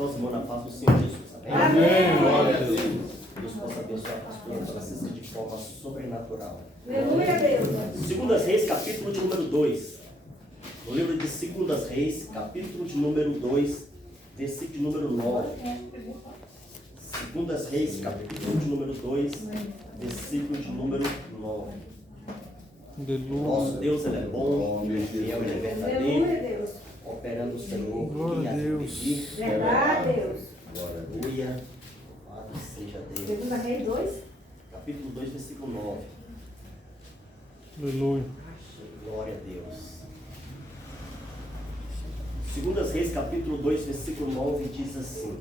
nossas mãos na paz do Senhor Jesus. Amém? Amém. Glória a Deus. Deus possa abençoar a pastora Francisca de forma sobrenatural. Aleluia, Deus. Segundas Reis, capítulo de número 2. No livro de Segundas Reis, capítulo de número 2, versículo de número 9. Segundas Reis, capítulo de número 2, versículo de número 9. Nosso Deus, Ele é bom, Ele é fiel, Ele é verdadeiro, Aleluia, Deus. operando o Senhor. Glória a Deus. Verdade, Deus. Aleluia. Louvado seja Deus. Segunda Reis 2. Capítulo 2, versículo 9. Aleluia. Glória a Deus. Segundas Reis, capítulo 2, versículo 9, diz assim: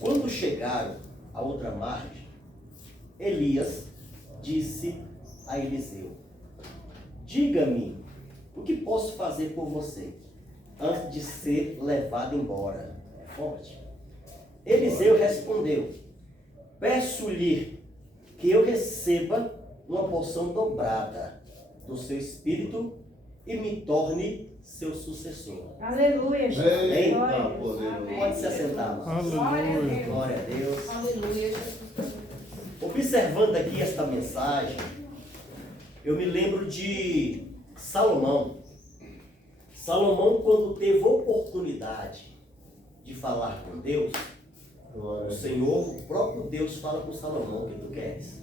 quando chegaram à outra margem, Elias disse a Eliseu: diga-me, o que posso fazer por você, antes de ser levado embora? É forte. Eliseu respondeu: peço-lhe que eu receba uma porção dobrada do seu espírito e me torne seu sucessor. Aleluia, Jesus. Amém? Glória a Deus. Pode se assentar, amados. Aleluia. Glória a Deus. Aleluia, Jesus. Observando aqui esta mensagem, eu me lembro de Salomão. Salomão, quando teve oportunidade de falar com Deus, o Senhor, o próprio Deus, fala com Salomão: o que tu queres?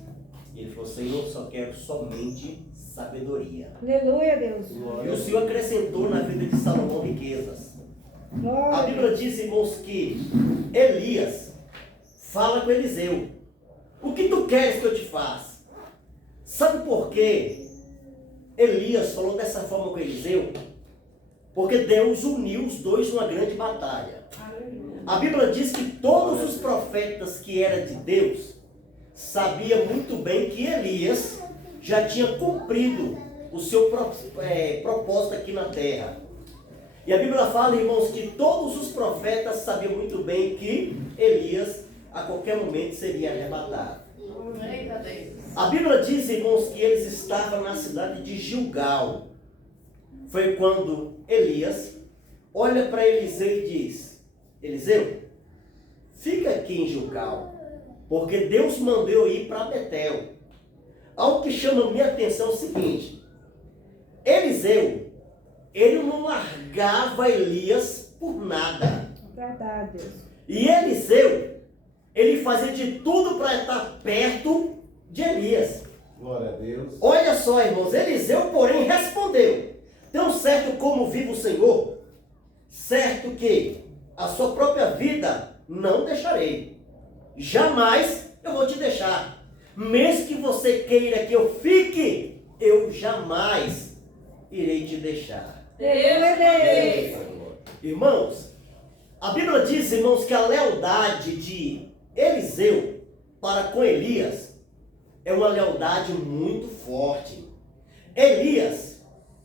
E ele falou: Senhor, só quero somente sabedoria. Aleluia, Deus. E o Senhor acrescentou na vida de Salomão riquezas. A Glória. Bíblia diz, irmãos, que Elias fala com Eliseu: o que tu queres que eu te faça? Sabe por quê Elias falou dessa forma com Eliseu? Porque Deus uniu os dois numa grande batalha. A Bíblia diz que todos os profetas que eram de Deus sabiam muito bem que Elias já tinha cumprido o seu propósito aqui na terra. E a Bíblia fala, irmãos, que todos os profetas sabiam muito bem que Elias a qualquer momento seria arrebatado. A Bíblia diz, irmãos, que eles estavam na cidade de Gilgal. Foi quando Elias olha para Eliseu e diz: Eliseu, fica aqui em Gilgal, porque Deus mandou eu ir para Betel. Algo que chama minha atenção é o seguinte: Eliseu, ele não largava Elias por nada. Verdade, Deus. E Eliseu, ele fazia de tudo para estar perto de Elias. Glória a Deus. Olha só, irmãos, Eliseu, porém, respondeu: tão certo como vive o Senhor, certo que a sua própria vida não deixarei. Jamais eu vou te deixar. Mesmo que você queira que eu fique, eu jamais irei te deixar. Irmãos, a Bíblia diz, irmãos, que a lealdade de Eliseu para com Elias é uma lealdade muito forte. Elias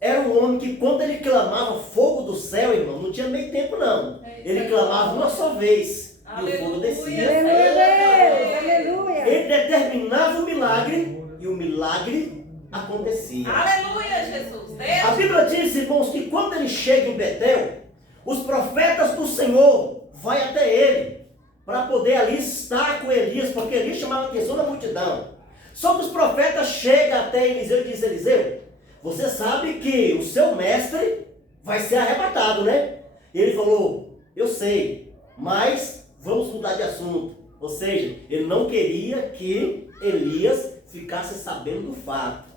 era um homem que, quando ele clamava fogo do céu, irmão, não tinha meio tempo não. Ele clamava uma só vez e o fogo descia. Aleluia, aleluia. Ele determinava o milagre e o milagre acontecia. Aleluia, Jesus. A Bíblia diz, irmãos, que quando ele chega em Betel, os profetas do Senhor vão até ele para poder ali estar com Elias, porque Elias chamava a atenção da multidão. Só que os profetas chegam até Eliseu e dizem: Eliseu, você sabe que o seu mestre vai ser arrebatado, né? E ele falou: eu sei, mas vamos mudar de assunto. Ou seja, ele não queria que Elias ficasse sabendo do fato,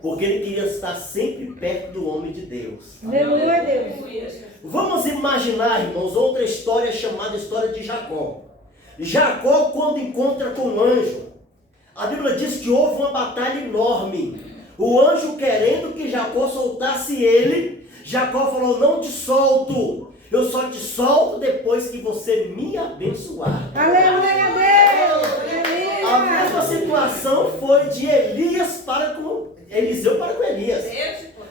porque ele queria estar sempre perto do homem de Deus. Aleluia, Deus. Vamos imaginar, irmãos, outra história chamada história de Jacó. Jacó, quando encontra com um anjo, a Bíblia diz que houve uma batalha enorme. O anjo querendo que Jacó soltasse ele, Jacó falou: não te solto, eu só te solto depois que você me abençoar. Aleluia, Deus. A mesma situação foi de Elias para com Eliseu para com Elias.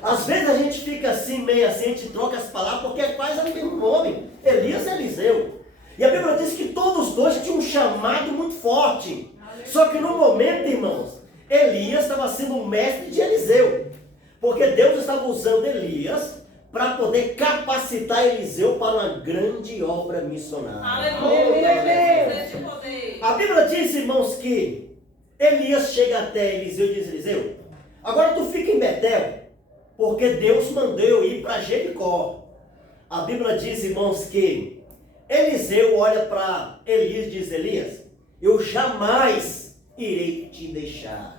Às vezes a gente fica assim, meio assim, a gente troca as palavras porque é quase o mesmo nome, Elias e Eliseu. E a Bíblia diz que todos os dois tinham um chamado muito forte. Só que no momento, irmãos, Elias estava sendo o mestre de Eliseu, porque Deus estava usando Elias para poder capacitar Eliseu para uma grande obra missionária. Aleluia. A Bíblia diz, irmãos, que Elias chega até Eliseu e diz: Eliseu, agora tu fica em Betel, porque Deus mandou eu ir para Jericó. A Bíblia diz, irmãos, que Eliseu olha para Elias e diz: Elias, eu jamais irei te deixar.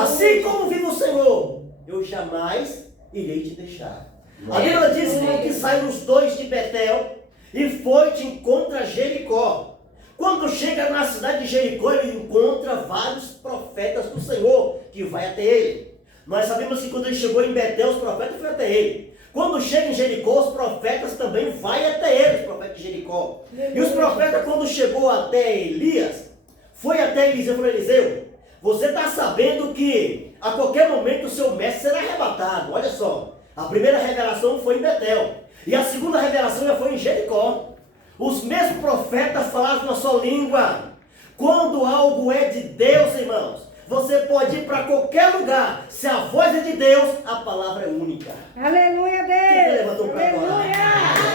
Assim como vive o Senhor, eu jamais irei te deixar. A Bíblia diz, irmão, que saíram os dois de Betel e foi de encontro a Jericó. Quando chega na cidade de Jericó, ele encontra vários profetas do Senhor que vai até ele. Nós sabemos que quando ele chegou em Betel, os profetas foram até ele. Quando chega em Jericó, os profetas também vão até ele, os profetas de Jericó. E os profetas, quando chegou até Elias, foi até Eliseu e falou: Eliseu, você está sabendo que a qualquer momento o seu mestre será arrebatado. Olha só, a primeira revelação foi em Betel, e a segunda revelação já foi em Jericó. Os mesmos profetas falavam na sua língua. Quando algo é de Deus, irmãos, você pode ir para qualquer lugar. Se a voz é de Deus, a palavra é única. Aleluia, Quem Deus. levantou para agora?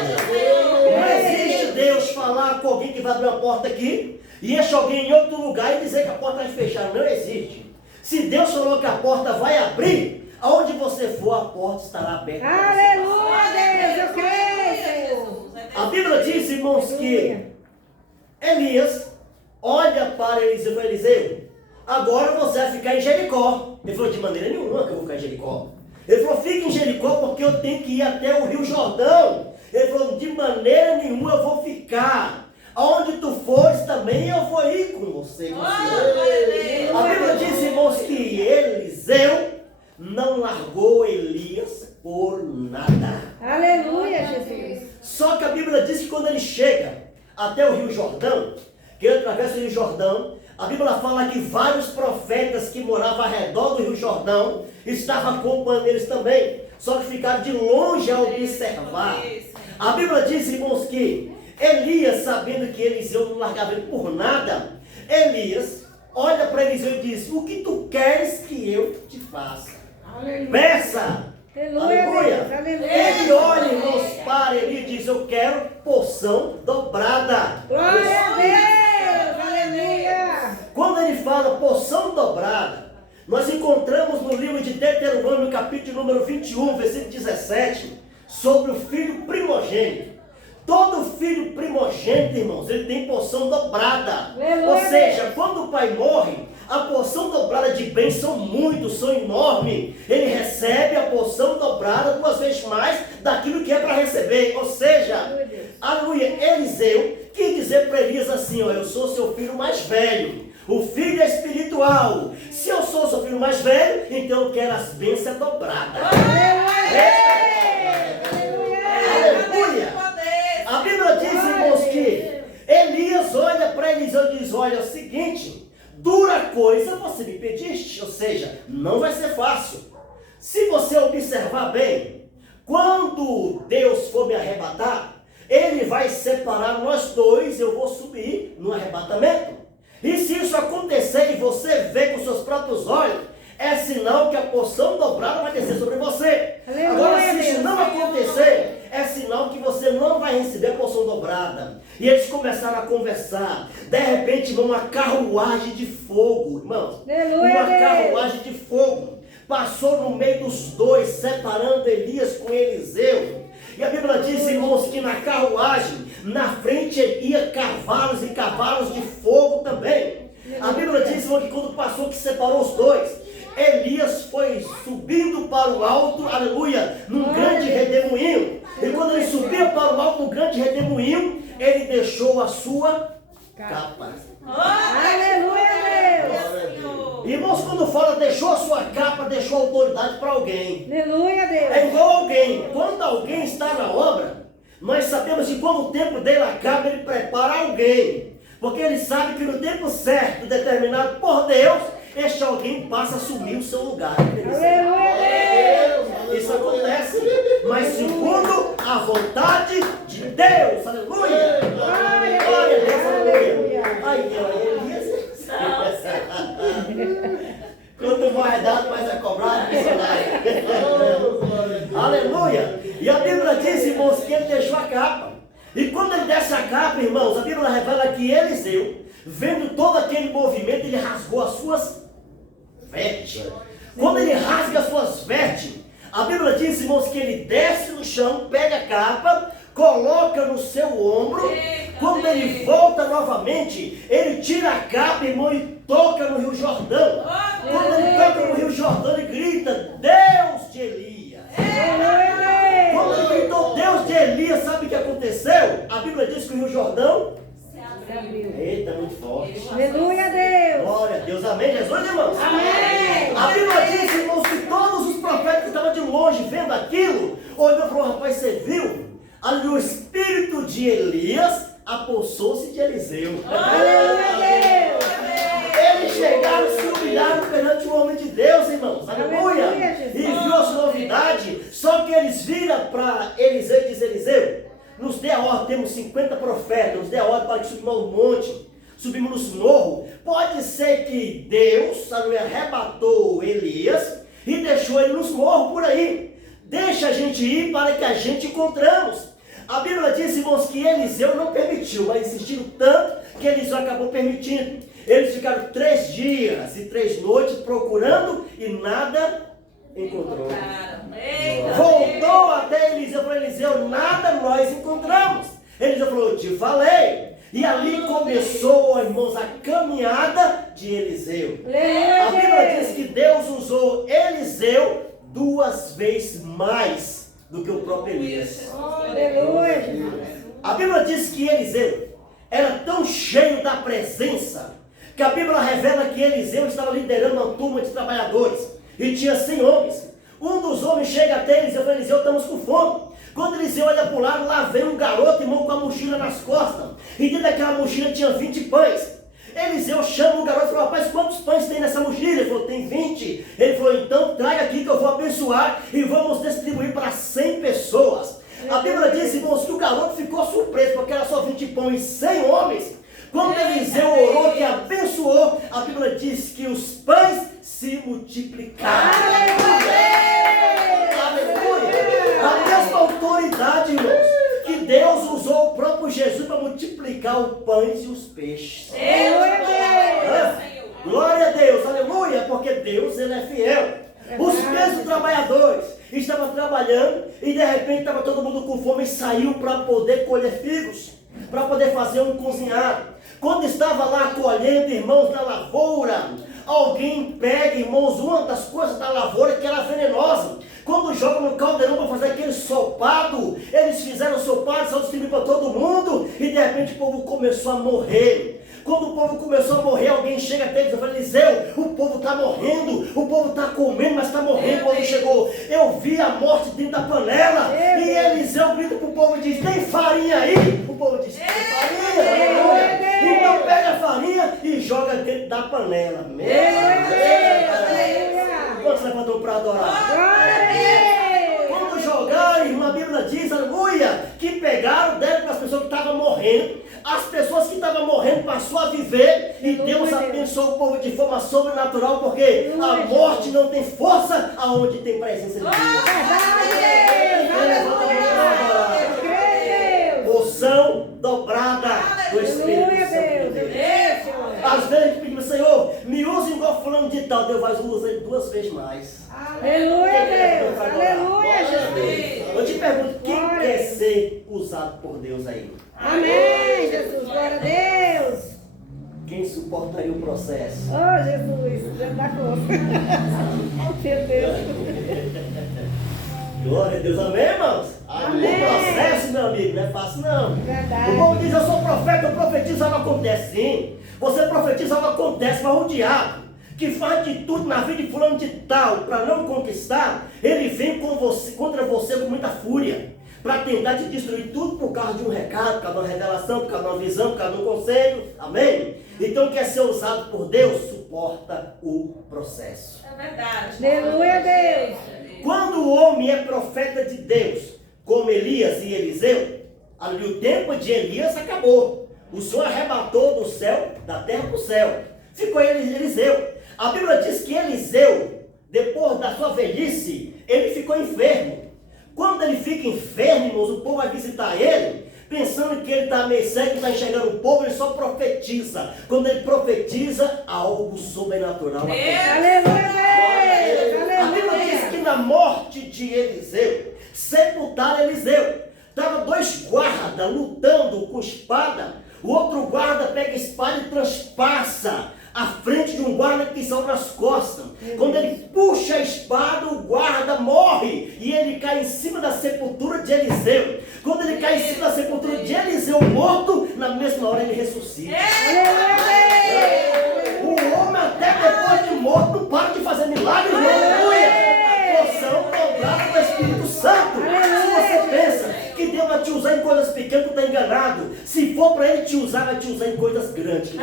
Aleluia. Não existe Deus falar com alguém que vai abrir uma porta aqui e este alguém em outro lugar e dizer que a porta vai fechar. Não existe. Se Deus falou que a porta vai abrir, aonde você for, a porta estará aberta. Aleluia, Deus. Eu creio, Senhor. A Bíblia diz, irmãos, que Elias olha para Eliseu e fala: Eliseu, agora você vai ficar em Jericó. Ele falou: de maneira nenhuma que eu vou ficar em Jericó. Ele falou: fica em Jericó porque eu tenho que ir até o Rio Jordão. Ele falou: de maneira nenhuma eu vou ficar. Aonde tu fores também eu vou ir com você. A Bíblia diz, irmãos, que Eliseu não largou Elias por nada. Aleluia, Jesus. Só que a Bíblia diz que quando ele chega até o Rio Jordão, que ele atravessa o Rio Jordão, a Bíblia fala que vários profetas que moravam ao redor do Rio Jordão estavam acompanhando eles também, só que ficaram de longe a observar. A Bíblia diz, irmãos, que Elias, sabendo que Eliseu não largava ele por nada, Elias olha para Eliseu e diz: o que tu queres que eu te faça? Peça! Aleluia, Deus. Aleluia. Ele olha, irmãos, para ele e diz: eu quero porção dobrada. Glória a Deus. Aleluia. Quando ele fala porção dobrada, nós encontramos no livro de Deuteronômio, capítulo número 21, versículo 17, sobre o filho primogênito. Todo filho primogênito, irmãos, ele tem porção dobrada. Aleluia. Ou seja, quando o pai morre, a porção dobrada de bens são muitos, são enormes. Ele recebe a porção dobrada 2 vezes mais daquilo que é para receber. Ou seja, aleluia, Eliseu quis dizer para Elias assim: ó, eu sou seu filho mais velho. O filho é espiritual. Se eu sou seu filho mais velho, então eu quero as bênçãos dobradas. Aleluia. A Bíblia diz, irmãos, que Elias olha para Eliseu e diz: olha, é o seguinte, dura coisa você me pediste, ou seja, não vai ser fácil. Se você observar bem, quando Deus for me arrebatar, Ele vai separar nós dois, eu vou subir no arrebatamento. E se isso acontecer e você ver com seus próprios olhos, é sinal que a porção dobrada vai descer sobre você. Aleluia, agora, se isso Deus. não acontecer, é sinal que você não vai receber a porção dobrada. E eles começaram a conversar. De repente, irmão, uma carruagem de fogo, irmãos. Aleluia, Uma Deus. carruagem de fogo passou no meio dos dois, separando Elias com Eliseu. E a Bíblia diz, irmãos, que na carruagem, na frente ia cavalos e cavalos de fogo também. A Bíblia diz, irmão, que quando passou, que separou os dois, Elias foi subindo para o alto, aleluia, num grande redemoinho. E quando ele subia para o alto, num grande redemoinho, ele deixou a sua capa. Aleluia, Deus. Irmãos, quando fala deixou a sua capa, deixou a autoridade para alguém. Aleluia, Deus. É igual alguém. Quando alguém está na obra, nós sabemos que quando o tempo dele acaba, ele prepara alguém. Porque ele sabe que no tempo certo, determinado por Deus, este alguém passa a assumir o seu lugar. Aleluia, Deus. Isso acontece, mas segundo a vontade de Deus. Aleluia. Glória Glória a Deus, aleluia. Aleluia. Aí, Elias. Quanto mais dado, mais é cobrado. Aleluia. E a irmãos, que ele deixou a capa. E quando ele desce a capa, irmãos, a Bíblia revela que Eliseu, vendo todo aquele movimento, ele rasgou as suas vestes. Quando ele rasga as suas vestes, a Bíblia diz, irmãos, que ele desce no chão, pega a capa, coloca no seu ombro. Quando ele volta novamente, ele tira a capa, irmão, e toca no Rio Jordão. Quando ele toca no Rio Jordão, ele grita, Deus de Elias. Quando ele gritou Deus de Elias, sabe o que aconteceu? A Bíblia diz que o Rio Jordão se abriu. Eita, muito forte. Aleluia a Deus. Glória a Deus. Amém, Jesus, irmãos? Amém. A Bíblia diz, irmãos, que todos os profetas que estavam de longe vendo aquilo, olhou e falou, rapaz, você viu? Ali o espírito de Elias apossou-se de Eliseu. Aleluia a Deus. Eles chegaram e se humilharam perante o homem de Deus, irmãos. Aleluia. E viu as novidades. Só que eles viram para Eliseu e diz, Eliseu, nos dê a ordem, temos 50 profetas, nos dê a ordem para que subimos ao monte, subimos nos morros. Pode ser que Deus arrebatou Elias e deixou ele nos morros por aí. Deixa a gente ir para que a gente encontramos. A Bíblia diz, irmãos, que Eliseu não permitiu, mas insistiram tanto que Eliseu acabou permitindo. Eles ficaram 3 dias e 3 noites procurando e nada encontrou. Voltou até Eliseu, falou, Eliseu, nada nós encontramos. Eliseu falou, eu te falei. E ali começou, irmãos, a caminhada de Eliseu. A Bíblia diz que Deus usou Eliseu 2 vezes mais do que o próprio Elias. Aleluia. A Bíblia diz que Eliseu era tão cheio da presença que a Bíblia revela que Eliseu estava liderando uma turma de trabalhadores e tinha 100 homens. Um dos homens chega até Eliseu e fala, Eliseu, estamos com fome. Quando Eliseu olha para o lado, lá vem um garoto, irmão, com a mochila nas costas. E dentro daquela mochila tinha 20 pães. Eliseu chama o garoto e falou, rapaz, quantos pães tem nessa mochila? Ele falou, tem 20. Ele falou, então traga aqui que eu vou abençoar e vamos distribuir para 100 pessoas. A Bíblia diz, irmãos, que o garoto ficou surpreso, porque era só 20 pães e 100 homens. Quando Eliseu orou e abençoou, a Bíblia diz que os pães se multiplicaram. Aleluia! A mesma autoridade, irmãos, que Deus usou o próprio Jesus para multiplicar os pães e os peixes. Glória a Deus, aleluia, porque Deus, ele é fiel. Os mesmos trabalhadores estavam trabalhando e de repente estava todo mundo com fome e saiu para poder colher figos, para poder fazer um cozinhado. Quando estava lá colhendo, irmãos, na lavoura, alguém pega, irmãos, uma das coisas da lavoura que era venenosa. Quando joga no caldeirão para fazer aquele sopado, eles fizeram o sopado, só distribuíram para todo mundo e de repente o povo começou a morrer. Quando o povo começou a morrer, alguém chega até eles e fala, Eliseu, o povo está morrendo, o povo está comendo, mas está morrendo. Quando chegou, eu vi a morte dentro da panela. E Eliseu grita para o povo e diz, tem farinha aí? O povo diz, tem farinha, aleluia. Então pega a farinha e joga dentro da panela. Meu Deus! Quantos levantou para adorar? Quando jogaram, irmã, a Bíblia diz, aleluia, que pegaram, deram para as pessoas que estavam morrendo. As pessoas que estavam morrendo passou a viver e Deus abençoou o povo de forma sobrenatural, porque a morte não tem força aonde tem presença de Deus. Porção dobrada do Espírito Santo de Deus. Às vezes a gente pede, Senhor, me use igual fulano de tal. Deus vai usar ele 2 vezes mais. Aleluia, Deus. Aleluia, Jesus. Eu te pergunto, quem quer ser usado por Deus aí? Amém, Jesus. Glória a Deus. Quem suportaria o processo? Oh, Jesus. Deus dá força. Meu Deus. Glória a Deus, amém, irmãos? Amém. O processo, meu amigo, não é fácil, não. Verdade. O povo diz, eu sou profeta, eu profetizo, algo acontece. Sim, você profetiza, algo acontece, mas o diabo, que faz de tudo na vida de fulano de tal, para não conquistar, ele vem contra você com muita fúria, para tentar te destruir tudo por causa de um recado, por causa de uma revelação, por causa de uma visão, por causa de um conselho, amém? Então quer ser usado por Deus, suporta o processo. É verdade. Aleluia, Deus. Quando o homem é profeta de Deus, como Elias e Eliseu, ali o tempo de Elias acabou. O Senhor arrebatou do céu, da terra para o céu. Ficou Eliseu. A Bíblia diz que Eliseu, depois da sua velhice, ele ficou enfermo. Quando ele fica enfermo, irmãos, o povo vai visitar ele, pensando que ele está meio cego, que está enxergando o povo, ele só profetiza. Quando ele profetiza, algo sobrenatural acontece. Aleluia, A Bíblia diz que na morte de Eliseu, sepultaram Eliseu. Estavam dois guardas lutando com espada. O outro guarda pega a espada e transpassa a frente de um guarda que saiu nas costas. Quando ele puxa a espada, o guarda morre e ele cai em cima da sepultura de Eliseu. Quando ele cai em cima da sepultura de Eliseu morto, na mesma hora ele ressuscita. O homem até depois de morto não para de fazer milagres. Aleluia! Porção dobrada do Espírito Santo. Se você pensa que Deus vai te usar em coisas pequenas, tu está enganado. Se for para Ele te usar, vai te usar em coisas grandes.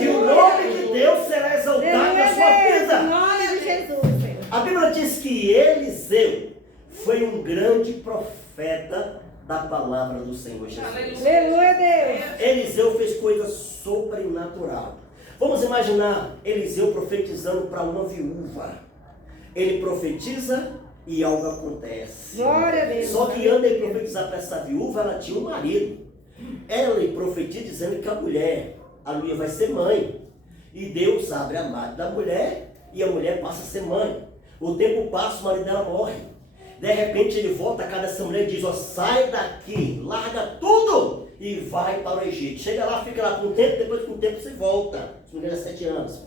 E o nome de Deus será exaltado na sua vida. Nome de Jesus, Senhor. A Bíblia diz que Eliseu foi um grande profeta da palavra do Senhor Jesus. Aleluia, Deus. Eliseu fez coisa sobrenatural. Vamos imaginar Eliseu profetizando para uma viúva. Ele profetiza e algo acontece. Glória a Deus. Só que antes de profetizar para essa viúva, ela tinha um marido. Ela profetiza dizendo que a mulher, vai ser mãe. E Deus abre a madre da mulher e a mulher passa a ser mãe. O tempo passa, o marido dela morre. De repente ele volta a casa dessa mulher e diz: ó, sai daqui, larga tudo e vai para o Egito. Chega lá, fica lá com o tempo, depois com o tempo você volta. Se não me engano, 7 anos.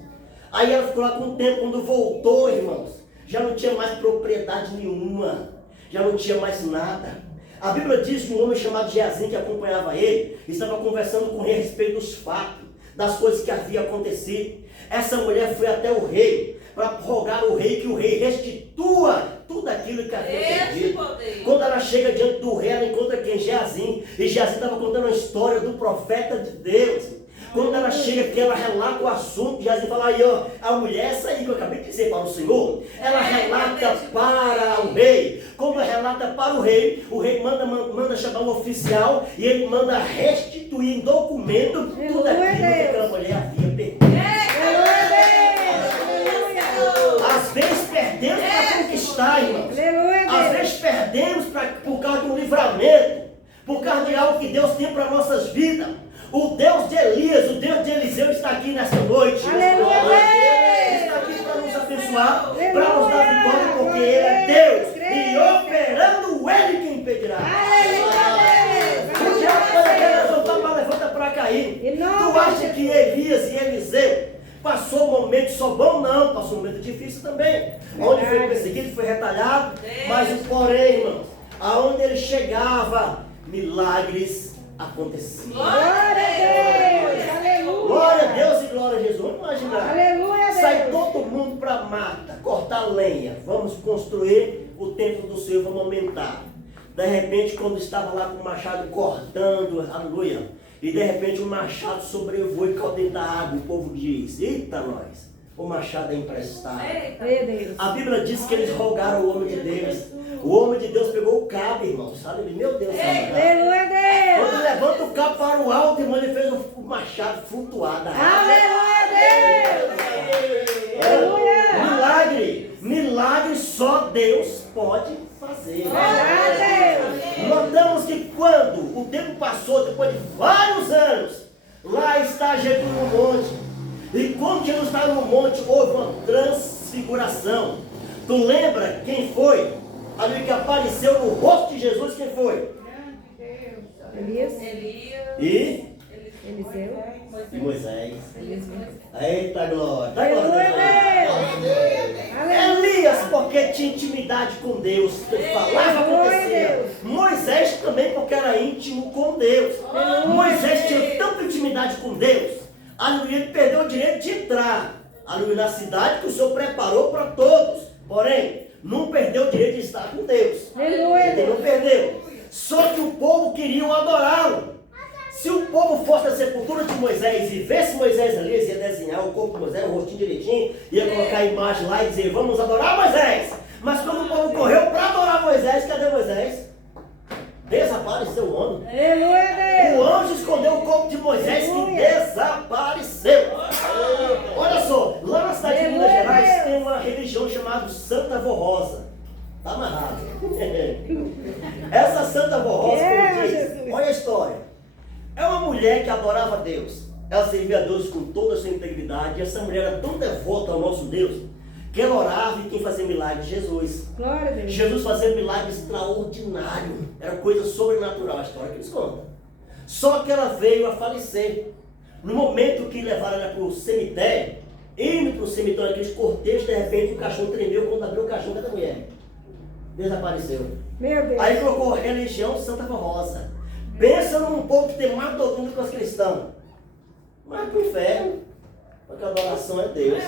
Aí ela ficou lá com o tempo, quando voltou, irmãos, já não tinha mais propriedade nenhuma, já não tinha mais nada. A Bíblia diz que um homem chamado Geazi, que acompanhava ele, estava conversando com o rei a respeito dos fatos, das coisas que havia acontecido. Essa mulher foi até o rei, para rogar ao rei que o rei restitua tudo aquilo que havia perdido. Quando ela chega diante do rei, ela encontra quem? Geazi. E Geazi estava contando a história do profeta de Deus. Quando ela chega aqui, ela relata o assunto. Geazi fala: aí ó, a mulher, essa aí que eu acabei de dizer para o Senhor, ela relata para o rei. Quando relata para o rei manda chamar um oficial e ele manda restituir em documento tudo aquilo que aquela mulher havia perdido. Às vezes perdemos para conquistar, irmãos. Às vezes perdemos por causa de um livramento, por causa de algo que Deus tem para nossas vidas. O Deus de Elias, o Deus de Eliseu está aqui nessa noite. Está aqui para nos abençoar, para nos dar vitória, porque Ele é Deus. E operando Ele quem impedirá. O diabo pode levantar, mas levanta para cair. Tu acha que Elias e Eliseu passou um momento só bom? Não, passou um momento difícil também. Onde foi perseguido, foi retalhado. Mas porém, irmãos, aonde ele chegava, milagres aconteciam. Glória a Deus. Aleluia. Glória a Deus e glória a Jesus. Vamos imaginar. Aleluia, Deus. Sai todo mundo para a mata, cortar lenha. Vamos construir o templo do Senhor, vamos aumentar. De repente, quando estava lá com o machado cortando, aleluia, e de repente o machado sobrevoou e caiu dentro da água. O povo diz: eita nós, o machado é emprestado. A Bíblia diz que eles rogaram o homem de Deus. O homem de Deus pegou o cabo, irmão, sabe? Meu Deus, Aleluia, Deus. quando levanta o cabo para o alto, irmão, ele fez o machado flutuar da água. Aleluia, Deus. Aleluia. Milagre. Milagre só Deus pode fazer. Notamos que quando o tempo passou, depois de vários anos, lá está Jesus no monte. E quando Jesus estava no monte, houve uma transfiguração. Tu lembra quem foi? Ali que apareceu no rosto de Jesus, quem foi? Elias. E Eliseu. E Moisés. Eliseu. Eita glória. Dá glória a Deus. Elias, porque tinha intimidade com Deus. Ele falava, acontecia. Moisés também, porque era íntimo com Deus. Moisés tinha tanta intimidade com Deus. Aleluia, ele perdeu o direito de entrar. Aleluia, na cidade que o Senhor preparou para todos. Porém, não perdeu o direito de estar com Deus. Ele não perdeu. Só que o povo queria adorá-lo. Se o povo fosse à sepultura de Moisés e visse Moisés ali, eles iam desenhar o corpo de Moisés, o rostinho direitinho, ia colocar a imagem lá e dizer: vamos adorar Moisés. Mas quando o povo correu para adorar Moisés, cadê Moisés? Desapareceu o homem. O anjo escondeu o corpo de Moisés e desapareceu. Olha só, lá na cidade de Minas Gerais tem uma religião chamada Santa Rosa. Está amarrado. Essa Santa Vó Rosa, como diz, Jesus. olha a história. É uma mulher que adorava a Deus. Ela servia a Deus com toda a sua integridade. E essa mulher era tão devota ao nosso Deus que ela orava e quem fazia milagres? Jesus. Glória a Deus. Jesus fazia milagres extraordinários. Era coisa sobrenatural a história que eles contam. Só que ela veio a falecer. No momento que levaram ela para o cemitério, indo para o cemitério, aqueles cortejos, de repente o caixão tremeu. Quando abriu o caixão, cadê a mulher? Desapareceu. Meu Deus. Aí colocou religião Santa Rosa. Pensa num povo que tem mais doutrina que os cristãos. Mas para o inferno. Porque a adoração é Deus.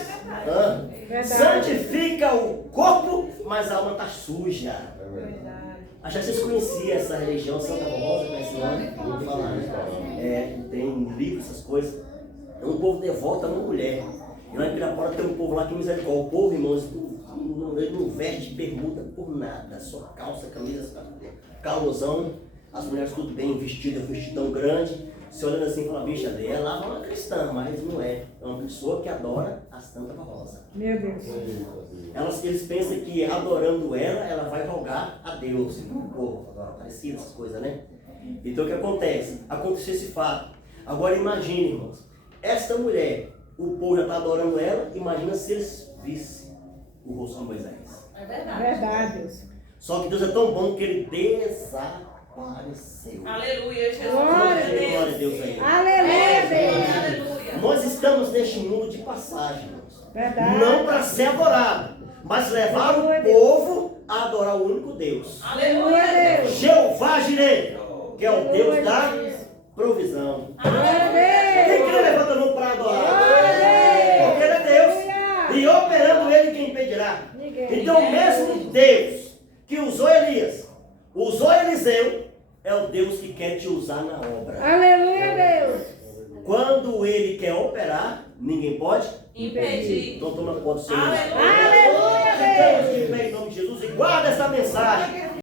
Verdade. Santifica o corpo, mas a alma está suja. Acho que vocês conheciam essa religião Santa Rosa, conhece lá? Vou falar, né? Tem livro, essas coisas. É um povo devoto a uma mulher. E lá em Pirapora tem um povo lá que misericórdia. O povo, irmãos, ele não veste bermuda por nada. Só calça, camisa, calosão. As mulheres tudo bem vestidas, vestidão grande. Você olhando assim e fala, bicha, ela é uma cristã, mas não é. É uma pessoa que adora a Santa Rosa. Meu Deus. Eles pensam que adorando ela vai rogar a Deus. Pô, agora parecido essas coisas, né? Então o que acontece? Aconteceu esse fato. Agora imagine, irmãos, esta mulher, o povo já está adorando ela, imagina se eles vissem o rosto de Moisés. É verdade. Verdade, Deus. Só que Deus é tão bom que ele desapareceu. Aleluia, Jesus. Glória Glória a Deus aí. Aleluia, Deus. Aleluia. Nós estamos neste mundo de passagem, irmãos. Verdade. Não para ser adorado, mas levar o povo a adorar o único Deus. Aleluia, Deus. Jeová Jireh, que é o Deus da provisão. Glória a Quem Deus. que levanta a mão para adorar? Glória a Deus. Porque ele é Deus. E operando ele, quem impedirá? Ninguém. Então o mesmo Deus que usou Elias, usou Eliseu, é o Deus que quer te usar na obra. Aleluia, Deus. Quando ele quer operar, ninguém pode Impedir. Então toma conta do seu Aleluia. Aleluia, Deus. Ficamos de pé em nome de Jesus e guarda essa mensagem.